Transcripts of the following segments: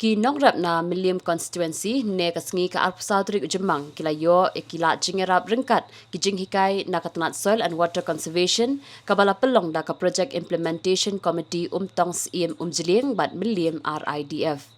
Ki nongrap na Miliam constituency ne kasngi ka arpsautrik ujemang kila yo ekila jingerap rengkat kijing hikai na katanat soil and water conservation kabala pelong da ka project implementation committee tongs umjilieng bat Miliam RIDF.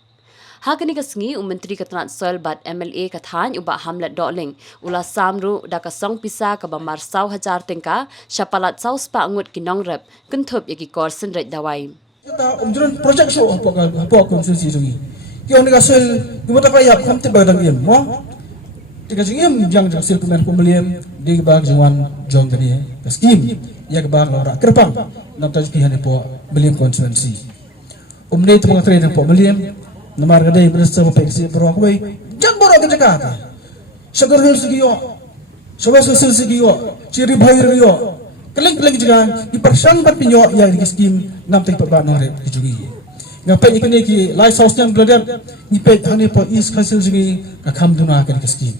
Hakani kasngi menteri katanat soil bat MLA kathan uba hamlet doling ula samru da ka song pisa ka bamar 100,000 tengka syapalat saus pa angut ki nongrap kunthop yaki korsen rej dawai. Kita umjuran project show apa konsensi sungi. Kau ni kasih kita tak payah kami tiba dengan dia, mo. Tiga jengim yang hasil pemain pembelian di bag jengwan jong tadi, skim ya bag orang kerpang nanti kihan po belian konsensi. Umne itu mengatur po belian, namar kadai berasa peksi berwak way, jangan borok ke Jakarta. Syukur hil segiyo, syukur hasil segiyo, ciri bahir segiyo. Keling-keling juga dipersang bat pinyo yang di skim nanti perbaan orang kejungi. Ngapai ikan ki lighthouse yang berada nipet hanya po is hasil jungi kakam duna akan ke skim.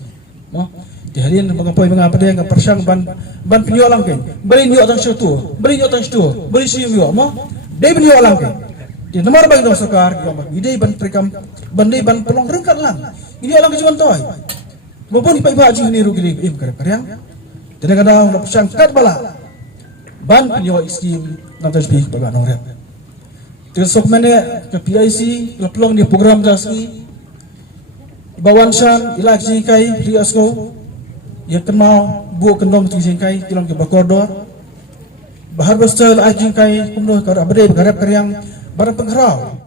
Mo di harian mengapai dia ngapersang ban pinyo lang kan. Beri nyo tang situ, beri nyo tang situ, beri siyo yo mo. Dei pinyo lang kan. Di nomor bagi dong sekar yo mo. Idei ban prekam ban dei ban pelong rengkat lang. Ini lang kejuan toy. Maupun ipai baji ni rugi im karang. Kadang-kadang napsang kat bala. Ban penyo skim nanti speak baga norep. Tersok mana ke PIC pelong di program dasmi bawansan ilak jingkai riasko ya kenal bu kendom tu jingkai kilom ke bakordor bahar besar ilak jingkai kumno kada berde garap karyang barang pengharau